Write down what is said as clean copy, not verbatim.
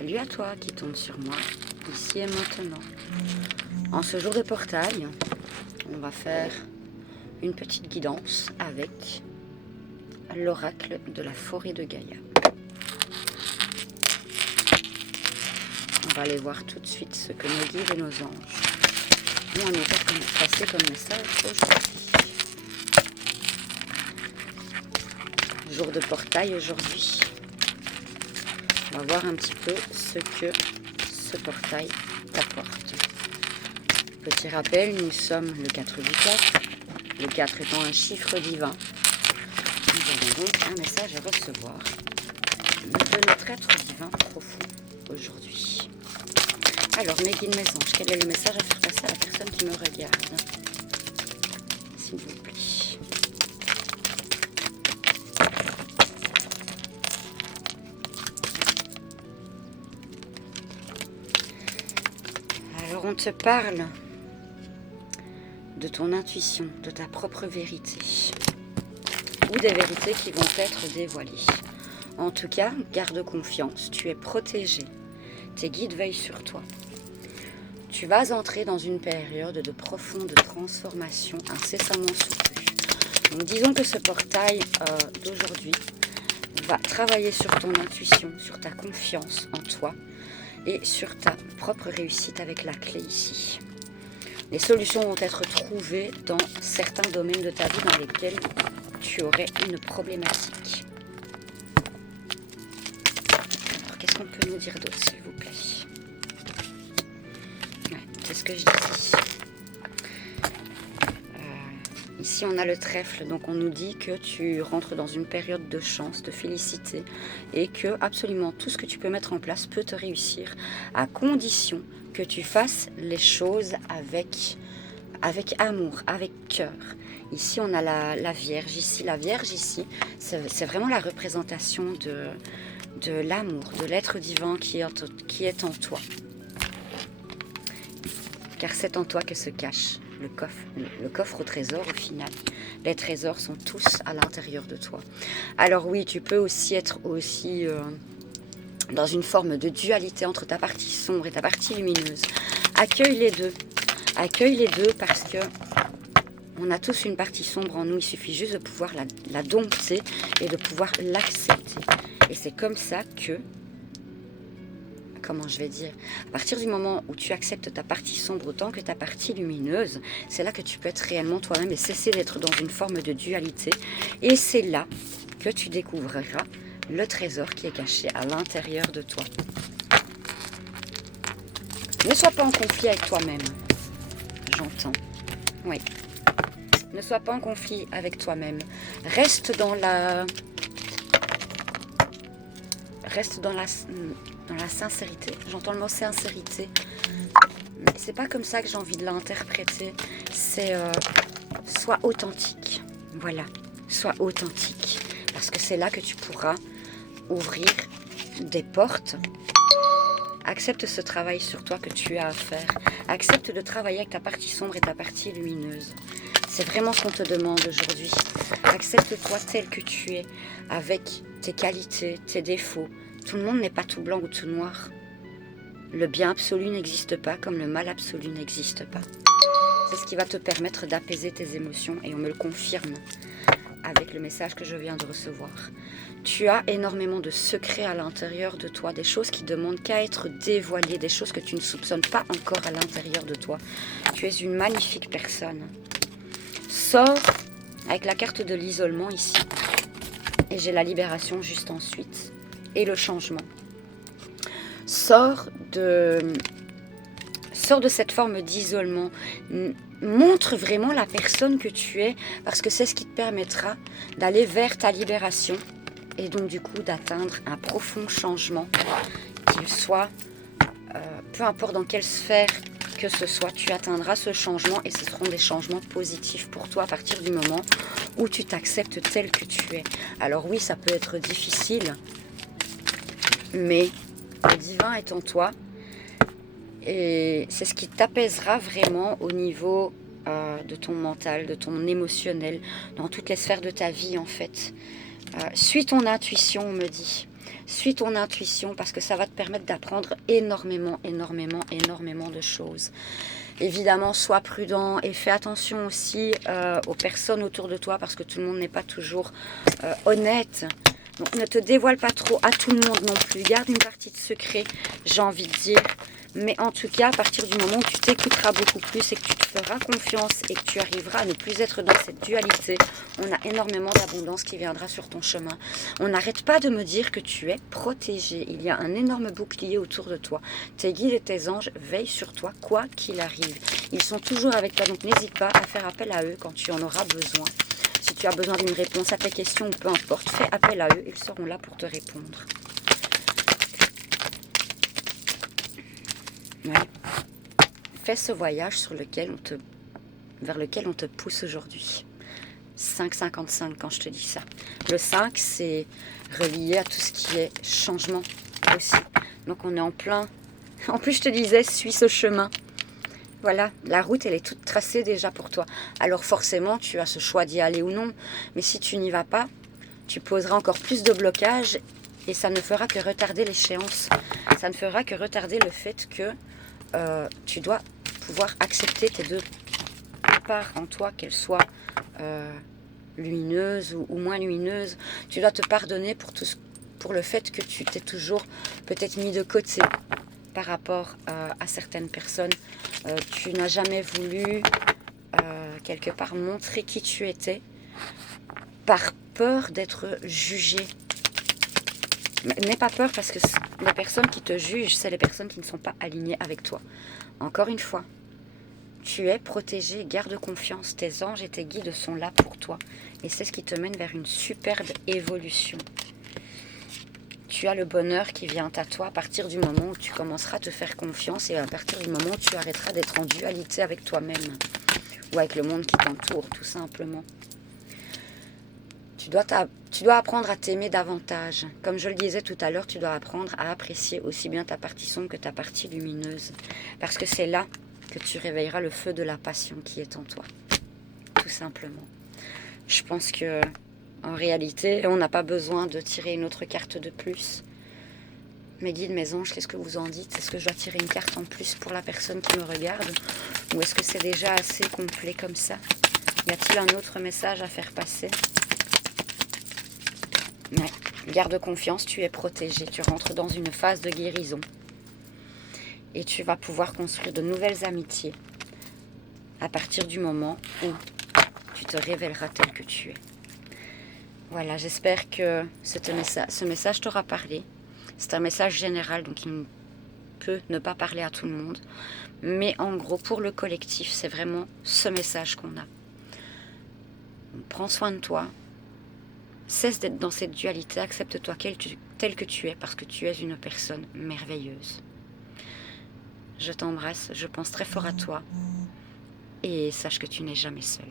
Salut à toi qui tombe sur moi, ici et maintenant. En ce jour de portail, on va faire une petite guidance avec l'oracle de la forêt de Gaïa. On va aller voir tout de suite ce que nos guides et nos anges ont à nous passer comme message aujourd'hui. Jour de portail aujourd'hui. On va voir un petit peu ce que ce portail t'apporte. Petit rappel, nous sommes le 4 du 4, le 4 étant un chiffre divin. Nous avons donc un message à recevoir de notre être divin profond aujourd'hui. Alors, mes guides, mes anges, quel est le message à faire passer à la personne qui me regarde? S'il vous plaît. Alors, on te parle de ton intuition, de ta propre vérité, ou des vérités qui vont être dévoilées. En tout cas, garde confiance, tu es protégé. Tes guides veillent sur toi. Tu vas entrer dans une période de profonde transformation incessamment sous peu. Donc disons que ce portail d'aujourd'hui va travailler sur ton intuition, sur ta confiance en toi et sur ta propre réussite avec la clé ici. Les solutions vont être trouvées dans certains domaines de ta vie dans lesquels tu aurais une problématique. Alors, qu'est-ce qu'on peut nous dire d'autre, s'il vous plaît? Ouais, c'est ce que je dis. Ici, on a le trèfle, donc on nous dit que tu rentres dans une période de chance, de félicité, et que absolument tout ce que tu peux mettre en place peut te réussir, à condition que tu fasses les choses avec amour, avec cœur. Ici, on a la Vierge. Ici, la Vierge, ici, c'est vraiment la représentation de l'amour, de l'être divin qui est en toi. Car c'est en toi que se cache le coffre au trésor au final. Les trésors sont tous à l'intérieur de toi. Alors oui, tu peux aussi être dans une forme de dualité entre ta partie sombre et ta partie lumineuse. Accueille les deux. Accueille les deux parce que on a tous une partie sombre en nous. Il suffit juste de pouvoir la dompter et de pouvoir l'accepter. Et c'est comme ça que, comment je vais dire, à partir du moment où tu acceptes ta partie sombre autant que ta partie lumineuse, c'est là que tu peux être réellement toi-même et cesser d'être dans une forme de dualité. Et c'est là que tu découvriras le trésor qui est caché à l'intérieur de toi. Ne sois pas en conflit avec toi-même. J'entends. Oui. Ne sois pas en conflit avec toi-même. Reste dans la sincérité. J'entends le mot sincérité. Mais c'est pas comme ça que j'ai envie de l'interpréter. C'est sois authentique. Voilà. Sois authentique. Parce que c'est là que tu pourras ouvrir des portes. Accepte ce travail sur toi que tu as à faire. Accepte de travailler avec ta partie sombre et ta partie lumineuse. C'est vraiment ce qu'on te demande aujourd'hui. Accepte-toi tel que tu es, avec tes qualités, tes défauts. Tout le monde n'est pas tout blanc ou tout noir. Le bien absolu n'existe pas comme le mal absolu n'existe pas. C'est ce qui va te permettre d'apaiser tes émotions et on me le confirme avec le message que je viens de recevoir. Tu as énormément de secrets à l'intérieur de toi, des choses qui demandent qu'à être dévoilées, des choses que tu ne soupçonnes pas encore à l'intérieur de toi. Tu es une magnifique personne. Sors avec la carte de l'isolement ici. Et j'ai la libération juste ensuite. Et le changement. Sors de cette forme d'isolement. Montre vraiment la personne que tu es, parce que c'est ce qui te permettra d'aller vers ta libération et donc du coup d'atteindre un profond changement, qu'il soit, peu importe dans quelle sphère que ce soit, tu atteindras ce changement et ce seront des changements positifs pour toi à partir du moment où tu t'acceptes tel que tu es. Alors oui, ça peut être difficile, mais le divin est en toi. Et c'est ce qui t'apaisera vraiment au niveau de ton mental, de ton émotionnel, dans toutes les sphères de ta vie en fait. Suis ton intuition, on me dit. Suis ton intuition parce que ça va te permettre d'apprendre énormément de choses. Évidemment, sois prudent et fais attention aussi aux personnes autour de toi parce que tout le monde n'est pas toujours honnête. Donc ne te dévoile pas trop à tout le monde non plus. Garde une partie de secret, j'ai envie de dire. Mais en tout cas, à partir du moment où tu t'écouteras beaucoup plus et que tu te feras confiance et que tu arriveras à ne plus être dans cette dualité, on a énormément d'abondance qui viendra sur ton chemin. On n'arrête pas de me dire que tu es protégé. Il y a un énorme bouclier autour de toi. Tes guides et tes anges veillent sur toi quoi qu'il arrive. Ils sont toujours avec toi, donc n'hésite pas à faire appel à eux quand tu en auras besoin. Si tu as besoin d'une réponse à tes questions ou peu importe, fais appel à eux, ils seront là pour te répondre. Ouais. Fais ce voyage vers lequel on te pousse aujourd'hui. 5,55 quand je te dis ça. Le 5, c'est relié à tout ce qui est changement aussi. Donc on est en plein... En plus, je te disais, suis ce chemin. Voilà, la route, elle est toute tracée déjà pour toi. Alors forcément, tu as ce choix d'y aller ou non. Mais si tu n'y vas pas, tu poseras encore plus de blocages et ça ne fera que retarder l'échéance. Ça ne fera que retarder le fait que tu dois pouvoir accepter tes deux parts en toi, qu'elles soient lumineuses ou moins lumineuses. Tu dois te pardonner pour le fait que tu t'es toujours peut-être mis de côté par rapport à certaines personnes. Tu n'as jamais voulu quelque part montrer qui tu étais par peur d'être jugé. N'aie pas peur parce que les personnes qui te jugent, c'est les personnes qui ne sont pas alignées avec toi. Encore une fois, tu es protégé, garde confiance, tes anges et tes guides sont là pour toi. Et c'est ce qui te mène vers une superbe évolution. Tu as le bonheur qui vient à toi à partir du moment où tu commenceras à te faire confiance et à partir du moment où tu arrêteras d'être en dualité avec toi-même ou avec le monde qui t'entoure, tout simplement. Tu dois apprendre à t'aimer davantage. Comme je le disais tout à l'heure, tu dois apprendre à apprécier aussi bien ta partie sombre que ta partie lumineuse. Parce que c'est là que tu réveilleras le feu de la passion qui est en toi. Tout simplement. Je pense que en réalité, on n'a pas besoin de tirer une autre carte de plus. Mes guides, mes anges, qu'est-ce que vous en dites? Est-ce que je dois tirer une carte en plus pour la personne qui me regarde? Ou est-ce que c'est déjà assez complet comme ça? Y a-t-il un autre message à faire passer? Ouais. Garde confiance, tu es protégé. Tu rentres dans une phase de guérison. Et tu vas pouvoir construire de nouvelles amitiés à partir du moment où tu te révéleras tel que tu es. Voilà, j'espère que ce message t'aura parlé. C'est un message général, donc il peut ne pas parler à tout le monde. Mais en gros, pour le collectif, c'est vraiment ce message qu'on a. Prends soin de toi. Cesse d'être dans cette dualité. Accepte-toi tel que tu es, parce que tu es une personne merveilleuse. Je t'embrasse, je pense très fort à toi. Et sache que tu n'es jamais seule.